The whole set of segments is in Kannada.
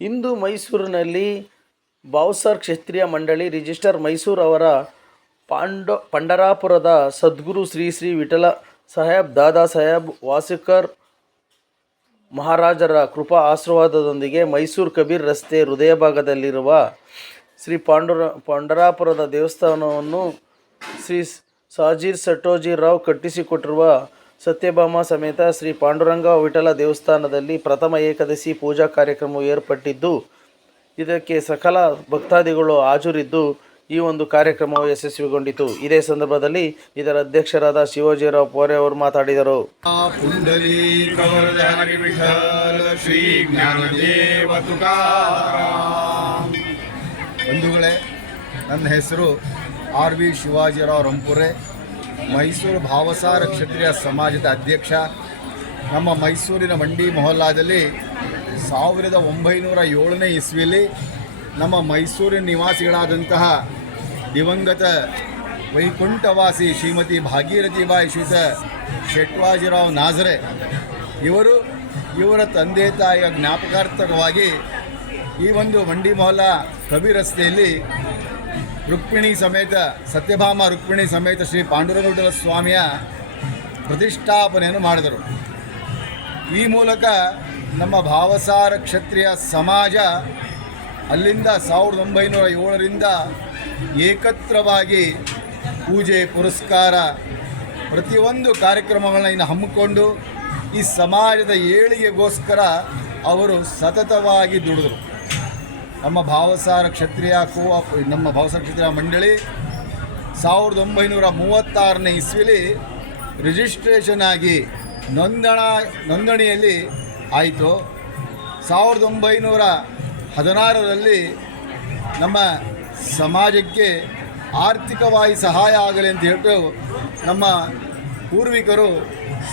ಇಂದು ಮೈಸೂರಿನಲ್ಲಿ ಭಾವಸಾರ್ ಕ್ಷತ್ರಿಯ ಮಂಡಳಿ ರಿಜಿಸ್ಟರ್ ಮೈಸೂರು ಅವರ ಪಂಡರಾಪುರದ ಸದ್ಗುರು ಶ್ರೀ ಶ್ರೀ ವಿಠಲ ಸಾಹೇಬ್ ದಾದಾ ಸಾಹೇಬ್ ವಾಸಿಕರ್ ಮಹಾರಾಜರ ಕೃಪಾ ಆಶೀರ್ವಾದದೊಂದಿಗೆ ಮೈಸೂರು ಕಬೀರ್ ರಸ್ತೆ ಹೃದಯ ಭಾಗದಲ್ಲಿರುವ ಶ್ರೀ ಪಂಡರಾಪುರದ ದೇವಸ್ಥಾನವನ್ನು ಶ್ರೀ ಸಾಜೀರ್ ಸಟ್ಟೋಜಿರಾವ್ ಕಟ್ಟಿಸಿಕೊಟ್ಟಿರುವ ಸತ್ಯಭಾಮ ಸಮೇತ ಶ್ರೀ ಪಾಂಡುರಂಗ ವಿಠಲ ದೇವಸ್ಥಾನದಲ್ಲಿ ಪ್ರಥಮ ಏಕಾದಶಿ ಪೂಜಾ ಕಾರ್ಯಕ್ರಮವು ಏರ್ಪಟ್ಟಿದ್ದು, ಇದಕ್ಕೆ ಸಕಲ ಭಕ್ತಾದಿಗಳು ಹಾಜರಿದ್ದು ಈ ಒಂದು ಕಾರ್ಯಕ್ರಮವು ಯಶಸ್ವಿಗೊಂಡಿತು. ಇದೇ ಸಂದರ್ಭದಲ್ಲಿ ಇದರ ಅಧ್ಯಕ್ಷರಾದ ಶಿವಾಜಿರಾವ್ ಪೋರೆ ಅವರು ಮಾತಾಡಿದರು. ಬಂಧುಗಳೇ, ನನ್ನ ಹೆಸರು RV ಶಿವಾಜಿರಾವ್ ರಂಪುರೆ, ಮೈಸೂರು ಭಾವಸಾರ ಕ್ಷತ್ರಿಯ ಸಮಾಜದ ಅಧ್ಯಕ್ಷ. ನಮ್ಮ ಮೈಸೂರಿನ ಮಂಡಿ ಮೊಹಲ್ಲಾದಲ್ಲಿ 1907ನೇ ಇಸ್ವಿಯಲ್ಲಿ ನಮ್ಮ ಮೈಸೂರಿನ ನಿವಾಸಿಗಳಾದಂತಹ ದಿವಂಗತ ವೈಕುಂಠವಾಸಿ ಶ್ರೀಮತಿ ಭಾಗೀರಥಿಬಾಯಿ ಶ್ರೀತ ಶೆಟ್ವಾಜಿರಾವ್ ನಾಜರೆ ಇವರ ತಂದೆ ತಾಯಿಯ ಜ್ಞಾಪಕಾರ್ಥಕವಾಗಿ ಈ ಒಂದು ಮಂಡಿ ಮೊಹಲ್ಲಾ ಕಬೀರ್ ರಸ್ತೆಯಲ್ಲಿ ರುಕ್ಮಿಣಿ ಸಮೇತ ಸತ್ಯಭಾಮ ರುಕ್ಮಿಣಿ ಸಮೇತ ಶ್ರೀ ಪಾಂಡುರಂಗವಿಠಲ ಸ್ವಾಮಿಯ ಪ್ರತಿಷ್ಠಾಪನೆಯನ್ನು ಮಾಡಿದರು. ಈ ಮೂಲಕ ನಮ್ಮ ಭಾವಸಾರ ಕ್ಷತ್ರಿಯ ಸಮಾಜ ಅಲ್ಲಿಂದ 1907ರಿಂದ ಏಕತ್ರವಾಗಿ ಪೂಜೆ ಪುರಸ್ಕಾರ ಪ್ರತಿಯೊಂದು ಕಾರ್ಯಕ್ರಮಗಳನ್ನ ಹಮ್ಮಿಕೊಂಡು ಈ ಸಮಾಜದ ಏಳಿಗೆಗೋಸ್ಕರ ಅವರು ಸತತವಾಗಿ ದುಡಿದರು. ನಮ್ಮ ಭಾವಸಾರ ಕ್ಷತ್ರಿಯ ನಮ್ಮ ಭಾವಸಾರ ಕ್ಷತ್ರಿಯ ಮಂಡಳಿ 1936ನೇ ಇಸ್ವಿಲಿ ರಿಜಿಸ್ಟ್ರೇಷನ್ ಆಗಿ ನೋಂದಣಿಯಲ್ಲಿ ಆಯಿತು. 1916ರಲ್ಲಿ ನಮ್ಮ ಸಮಾಜಕ್ಕೆ ಆರ್ಥಿಕವಾಗಿ ಸಹಾಯ ಆಗಲಿ ಅಂತ ಹೇಳ್ಬಿಟ್ಟು ನಮ್ಮ ಪೂರ್ವಿಕರು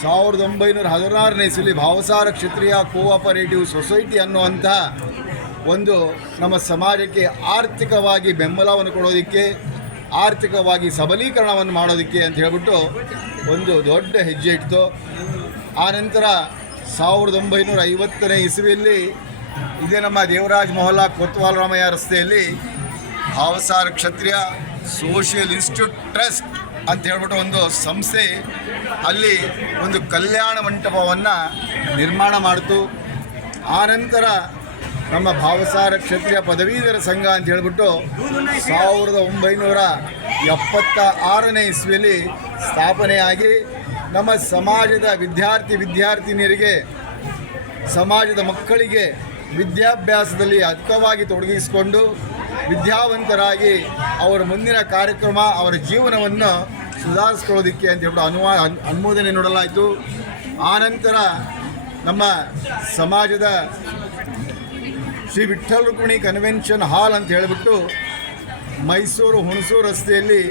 1916ನೇ ಇಸ್ವಿಲಿ ಭಾವಸಾರ ಕ್ಷತ್ರಿಯ ಕೋಆಪರೇಟಿವ್ ಸೊಸೈಟಿ ಅನ್ನುವಂಥ ಒಂದು ನಮ್ಮ ಸಮಾಜಕ್ಕೆ ಆರ್ಥಿಕವಾಗಿ ಬೆಂಬಲವನ್ನು ಕೊಡೋದಕ್ಕೆ, ಆರ್ಥಿಕವಾಗಿ ಸಬಲೀಕರಣವನ್ನು ಮಾಡೋದಕ್ಕೆ ಅಂತ ಹೇಳ್ಬಿಟ್ಟು ಒಂದು ದೊಡ್ಡ ಹೆಜ್ಜೆ ಇಟ್ಟು ಆನಂತರ 1950ನೇ ಇಸ್ವಿಯಲ್ಲಿ ಇದೇ ನಮ್ಮ ದೇವರಾಜ್ ಮೊಹಲ್ಲಾ ಕೊತ್ವಾಲರಾಮಯ್ಯ ರಸ್ತೆಯಲ್ಲಿ ಭಾವಸಾರ ಕ್ಷತ್ರಿಯ ಸೋಷಿಯಲ್ ಇನ್ಸ್ಟಿಟ್ಯೂಟ್ ಟ್ರಸ್ಟ್ ಅಂತ ಹೇಳ್ಬಿಟ್ಟು ಒಂದು ಸಂಸ್ಥೆ ಅಲ್ಲಿ ಒಂದು ಕಲ್ಯಾಣ ಮಂಟಪವನ್ನು ನಿರ್ಮಾಣ ಮಾಡಿತು. ಆನಂತರ ನಮ್ಮ ಭಾವಸಾರ ಕ್ಷತ್ರಿಯ ಪದವೀಧರ ಸಂಘ ಅಂತ ಹೇಳ್ಬಿಟ್ಟು 1976ನೇ ಇಸ್ವಿಯಲ್ಲಿ ಸ್ಥಾಪನೆಯಾಗಿ ನಮ್ಮ ಸಮಾಜದ ವಿದ್ಯಾರ್ಥಿನಿಯರಿಗೆ, ಸಮಾಜದ ಮಕ್ಕಳಿಗೆ ವಿದ್ಯಾಭ್ಯಾಸದಲ್ಲಿ ಅಧಿಕವಾಗಿ ತೊಡಗಿಸಿಕೊಂಡು ವಿದ್ಯಾವಂತರಾಗಿ ಅವರ ಮುಂದಿನ ಕಾರ್ಯಕ್ರಮ, ಅವರ ಜೀವನವನ್ನು ಸುಧಾರಿಸ್ಕೊಳ್ಳೋದಕ್ಕೆ ಅಂತ ಹೇಳ್ಬಿಟ್ಟು ಅನುಮೋದನೆ ನೀಡಲಾಯಿತು. ಆನಂತರ ನಮ್ಮ ಸಮಾಜದ ಶ್ರೀ ವಿಠ್ಠಲ ರುಕ್ಮಿಣಿ ಕನ್ವೆನ್ಷನ್ ಹಾಲ್ ಅಂತ ಹೇಳಿಬಿಟ್ಟು ಮೈಸೂರು ಹುಣಸೂರು ರಸ್ತೆಯಲ್ಲಿ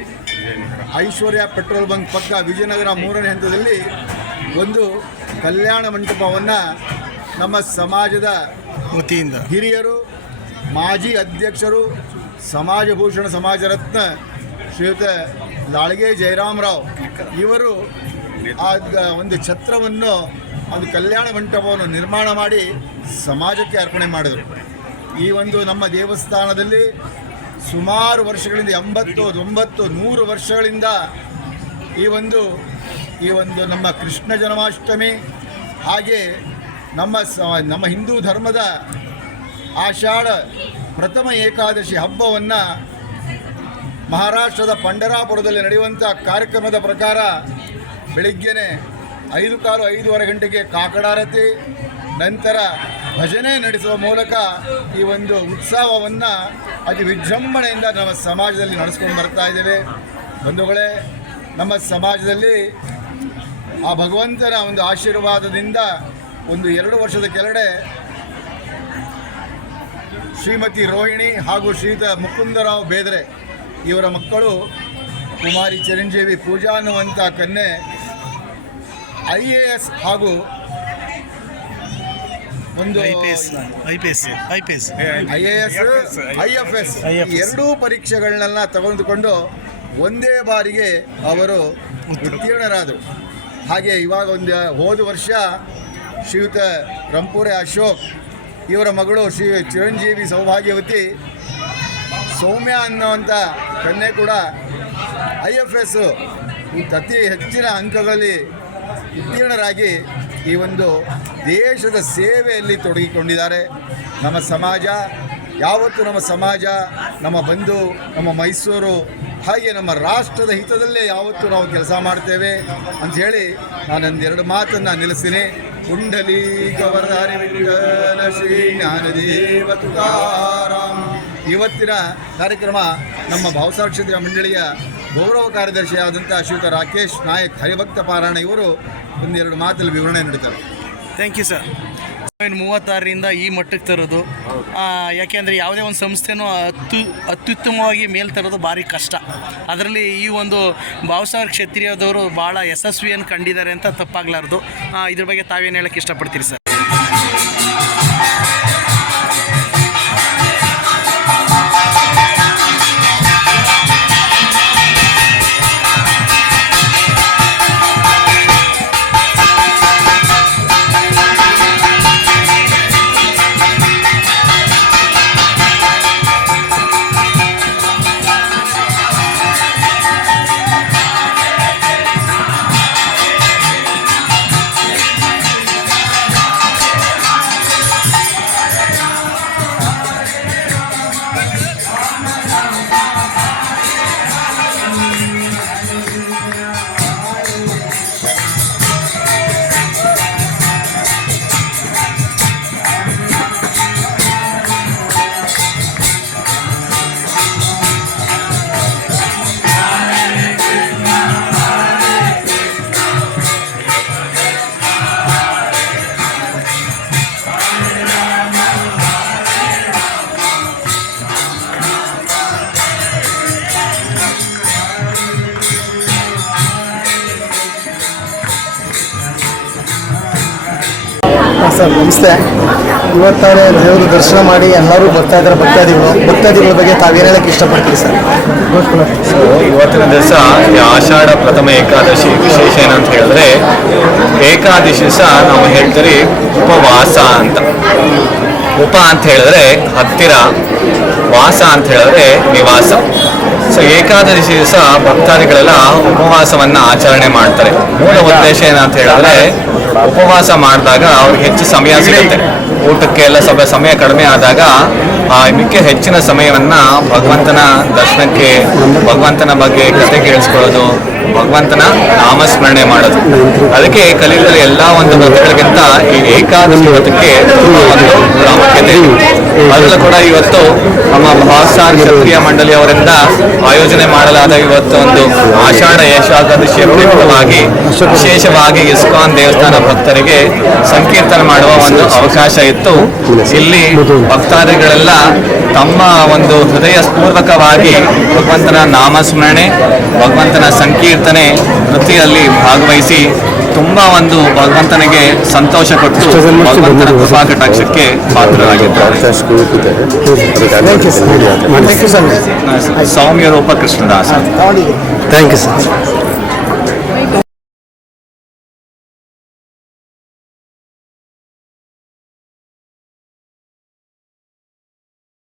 ಐಶ್ವರ್ಯ ಪೆಟ್ರೋಲ್ ಬಂಕ್ ಪಕ್ಕ ವಿಜಯನಗರ 3ನೇ ಹಂತದಲ್ಲಿ ಒಂದು ಕಲ್ಯಾಣ ಮಂಟಪವನ್ನು ನಮ್ಮ ಸಮಾಜದ ವತಿಯಿಂದ ಹಿರಿಯರು, ಮಾಜಿ ಅಧ್ಯಕ್ಷರು, ಸಮಾಜಭೂಷಣ ಸಮಾಜ ರತ್ನ ಶ್ರೀಯುತ ಲಾಳ್ಗೆ ಜಯರಾಮರಾವ್ ಇವರು ಆ ಒಂದು ಛತ್ರವನ್ನು, ಒಂದು ಕಲ್ಯಾಣ ಮಂಟಪವನ್ನು ನಿರ್ಮಾಣ ಮಾಡಿ ಸಮಾಜಕ್ಕೆ ಅರ್ಪಣೆ ಮಾಡಿದರು. ಈ ಒಂದು ನಮ್ಮ ದೇವಸ್ಥಾನದಲ್ಲಿ ಸುಮಾರು ವರ್ಷಗಳಿಂದ 80-90-100 ವರ್ಷಗಳಿಂದ ಈ ಒಂದು ನಮ್ಮ ಕೃಷ್ಣ ಜನ್ಮಾಷ್ಟಮಿ ಹಾಗೆ ನಮ್ಮ ಹಿಂದೂ ಧರ್ಮದ ಆಷಾಢ ಪ್ರಥಮ ಏಕಾದಶಿ ಹಬ್ಬವನ್ನು ಮಹಾರಾಷ್ಟ್ರದ ಪಂಡರಾಪುರದಲ್ಲಿ ನಡೆಯುವಂಥ ಕಾರ್ಯಕ್ರಮದ ಪ್ರಕಾರ ಬೆಳಿಗ್ಗೆನೇ 5:15 ಗಂಟೆಗೆ ಕಾಕಡಾರತಿ, ನಂತರ ಭಜನೆ ನಡೆಸುವ ಮೂಲಕ ಈ ಒಂದು ಉತ್ಸವವನ್ನು ಅತಿ ವಿಜೃಂಭಣೆಯಿಂದ ನಮ್ಮ ಸಮಾಜದಲ್ಲಿ ನಡೆಸ್ಕೊಂಡು ಬರ್ತಾ ಇದ್ದೇವೆ. ಬಂಧುಗಳೇ, ನಮ್ಮ ಸಮಾಜದಲ್ಲಿ ಆ ಭಗವಂತನ ಒಂದು ಆಶೀರ್ವಾದದಿಂದ ಒಂದು 2 ವರ್ಷದ ಕೆಳಗಡೆ ಶ್ರೀಮತಿ ರೋಹಿಣಿ ಹಾಗೂ ಶ್ರೀಯುತ ಮುಕುಂದರಾವ್ ಬೇದ್ರೆ ಇವರ ಮಕ್ಕಳು ಕುಮಾರಿ ಚಿರಂಜೀವಿ ಪೂಜಾ ಅನ್ನುವಂಥ ಕನ್ಯೆ IAS ಹಾಗೂ ಒಂದು IAS IFS ಎರಡೂ ಪರೀಕ್ಷೆಗಳನ್ನೆಲ್ಲ ತೆಗೆದುಕೊಂಡು ಒಂದೇ ಬಾರಿಗೆ ಅವರು ಉತ್ತೀರ್ಣರಾದರು. ಹಾಗೆ ಇವಾಗ ಹೋದ ವರ್ಷ ಶ್ರೀಯುತ ರಂಪುರೆ ಅಶೋಕ್ ಇವರ ಮಗಳು ಶ್ರೀ ಚಿರಂಜೀವಿ ಸೌಭಾಗ್ಯವತಿ ಸೌಮ್ಯ ಅನ್ನುವಂಥ ಕನ್ಯೆ ಕೂಡ IFS ಅತಿ ಹೆಚ್ಚಿನ ಅಂಕಗಳಲ್ಲಿ ಉತ್ತೀರ್ಣರಾಗಿ ಈ ಒಂದು ದೇಶದ ಸೇವೆಯಲ್ಲಿ ತೊಡಗಿಕೊಂಡಿದ್ದಾರೆ. ನಮ್ಮ ಸಮಾಜ ಯಾವತ್ತು ನಮ್ಮ ಸಮಾಜ, ನಮ್ಮ ಬಂಧು, ನಮ್ಮ ಮೈಸೂರು ಹಾಗೆ ನಮ್ಮ ರಾಷ್ಟ್ರದ ಹಿತದಲ್ಲೇ ಯಾವತ್ತೂ ನಾವು ಕೆಲಸ ಮಾಡ್ತೇವೆ ಅಂಥೇಳಿ ನಾನೊಂದೆರಡು ಮಾತನ್ನು ನಿಲ್ಲಿಸ್ತೀನಿ. ಕುಂಡಲಿ ಗವರ್ಧರಿ ವಿಠಲ ಶ್ರೀ ಜ್ಞಾನದೇವ ತುಕಾರಾಮ್. ಇವತ್ತಿನ ಕಾರ್ಯಕ್ರಮ ನಮ್ಮ ಭಾವಸಾಕ್ಷಿಯ ಮಂಡಳಿಯ ಗೌರವ ಕಾರ್ಯದರ್ಶಿಯಾದಂಥ ಶ್ರೀಯುತ ರಾಕೇಶ್ ನಾಯಕ್ ಹರಿಭಕ್ತ ಪಾರಾಯಣ ಇವರು ಒಂದೆರಡು ಮಾತಲ್ಲಿ ವಿವರಣೆ ನೀಡುತ್ತಾರೆ. Thank you sir. 36ರಿಂದ ಈ ಮಟ್ಟಕ್ಕೆ ತರೋದು, ಯಾಕೆಂದರೆ ಯಾವುದೇ ಒಂದು ಸಂಸ್ಥೆನೂ ಅತ್ಯುತ್ತಮವಾಗಿ ಮೇಲೆ ತರೋದು ಭಾರಿ ಕಷ್ಟ. ಅದರಲ್ಲಿ ಈ ಒಂದು ಭಾವಸಾಗರ ಕ್ಷತ್ರಿಯದವರು ಭಾಳ ಯಶಸ್ವಿಯನ್ನು ಕಂಡಿದ್ದಾರೆ ಅಂತ ತಪ್ಪಾಗಲಾರ್ದು. ಇದ್ರ ಬಗ್ಗೆ ತಾವೇನು ಹೇಳೋಕ್ಕೆ ಇಷ್ಟಪಡ್ತೀರಿ ಸರ್? ಸರ್ ನಮಸ್ತೆ. ಇವತ್ತಾರೆ ದೇವರ ದರ್ಶನ ಮಾಡಿ ಎಲ್ಲರೂ ಬರ್ತಾ ಇದ್ದಾರೆ ಭಕ್ತಾದಿಗಳ ಬಗ್ಗೆ ತಾವೇನು ಹೇಳಕ್ಕೆ ಇಷ್ಟಪಡ್ತೀರಿ ಸರ್? ಇವತ್ತಿನ ದಿವಸ ಆಷಾಢ ಪ್ರಥಮ ಏಕಾದಶಿ ವಿಶೇಷ ಏನಂತ ಹೇಳಿದ್ರೆ, ಏಕಾದಶಿ ಸಹ ನಾವು ಹೇಳ್ತೀವಿ ಉಪವಾಸ ಅಂತ. ಉಪ ಅಂತ ಹೇಳಿದ್ರೆ ಹತ್ತಿರ, ವಾಸ ಅಂತ ಹೇಳಿದ್ರೆ ನಿವಾಸ. ಸೊ ಏಕಾದಶಿ ದಿವಸ ಭಕ್ತಾದಿಗಳೆಲ್ಲ ಉಪವಾಸವನ್ನು ಆಚರಣೆ ಮಾಡ್ತಾರೆ. ಮೂಲ ಉದ್ದೇಶ ಏನಂತ ಹೇಳಿದ್ರೆ, ಉಪವಾಸ ಮಾಡಿದಾಗ ಅವ್ರಿಗೆ ಹೆಚ್ಚು ಸಮಯ ಸಿಗುತ್ತೆ. ಊಟಕ್ಕೆ ಎಲ್ಲ ಸಮಯ ಕಡಿಮೆ ಆದಾಗ ಮಿಕ್ಕ ಹೆಚ್ಚಿನ ಸಮಯವನ್ನು ಭಗವಂತನ ದರ್ಶನಕ್ಕೆ, ಭಗವಂತನ ಬಗ್ಗೆ ಕಥೆ ಕೇಳಿಸ್ಕೊಳ್ಳೋದು, ಭಗವಂತನ ನಾಮಸ್ಮರಣೆ ಮಾಡೋದು. ಅದಕ್ಕೆ ಕಲಿಯುಗದಲ್ಲಿ ಎಲ್ಲ ಒಂದು ವ್ರತಗಳಿಗಿಂತ ಈ ಏಕಾದಶಿ ವ್ರತಕ್ಕೆ ತುಂಬ ಒಂದು ಪ್ರಾಮುಖ್ಯತೆ ಇದೆ. ಅದರಲ್ಲೂ ಕೂಡ ಇವತ್ತು ನಮ್ಮ ಭಾವಸಾಗರ ಕ್ಷತ್ರಿಯ ಮಂಡಳಿಯವರಿಂದ ಆಯೋಜನೆ ಮಾಡಲಾದ ಇವತ್ತು ಒಂದು ಆಷಾಢ ಏಕಾದಶಿಯ ಪ್ರಯುಕ್ತವಾಗಿ ವಿಶೇಷವಾಗಿ ಇಸ್ಕಾನ್ ದೇವಸ್ಥಾನ ಭಕ್ತರಿಗೆ ಸಂಕೀರ್ತನ ಮಾಡುವ ಒಂದು ಅವಕಾಶ ಇತ್ತು. ಇಲ್ಲಿ ಭಕ್ತಾದಿಗಳೆಲ್ಲ ತಮ್ಮ ಒಂದು ಹೃದಯ ಪೂರ್ವಕವಾಗಿ ಭಗವಂತನ ನಾಮಸ್ಮರಣೆ, ಭಗವಂತನ ಸಂಕೀರ್ತನೆ ವೃತ್ತಿಯಲ್ಲಿ ಭಾಗವಹಿಸಿ ತುಂಬ ಒಂದು ಭಗವಂತನಿಗೆ ಸಂತೋಷ ಕೊಟ್ಟು ಭಗವಂತನ ಕೃಪಾ ಕಟಾಕ್ಷಕ್ಕೆ ಪಾತ್ರರಾಗಿದ್ದಾರೆ. ಸೌಮ್ಯ ರೂಪ ಕೃಷ್ಣದಾಸ. Thank you sir.